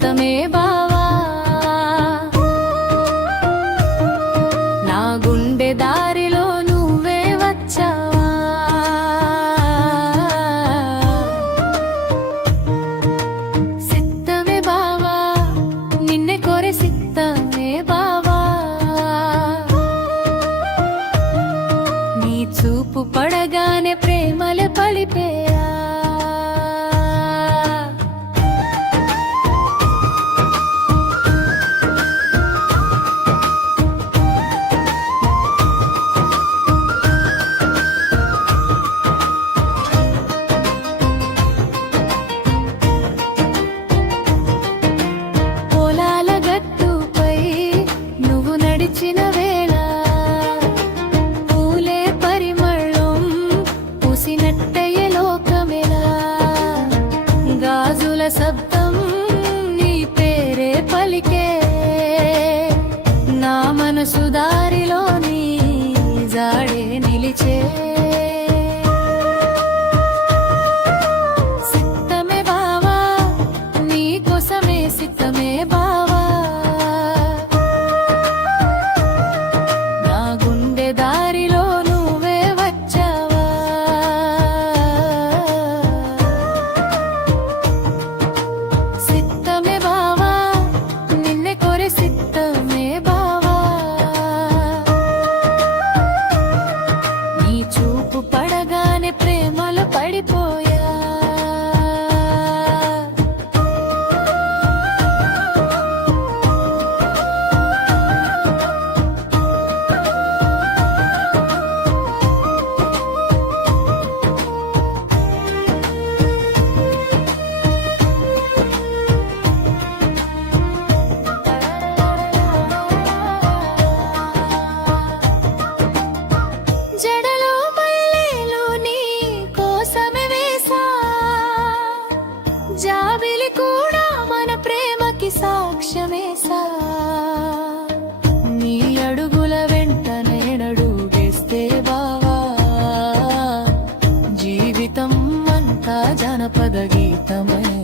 సిద్ధమే బావా నా గుండె దారిలో నువ్వే వచ్చావా సిద్ధమే బావా నిన్నే కోరే సిద్ధమే బావా నీ చూపు పడగానే ప్రేమలే పలిపేయా నడిచిన వేళ పూలే పరిమళం పూసినట్టయే లోకమెలా గాజుల శబ్దం నీ పేరే పలికే నా మనసు దారిలో నీ జాడే నిలిచే సిద్ధమే బావా నీ కోసమే సిద్ధమే బావా దారిలో నువ్వే వచ్చావా సిద్ధమే బావా నిన్నే కోరే సిద్ధమే బావా నీ చూపు పడగానే ప్రేమలో పడిపోయా జాబిలి కూడా మన ప్రేమకి సాక్ష్యమేసా నీ అడుగుల వెంట నేనడుగేస్తే బావా జీవితం అంతా జనపద గీతమే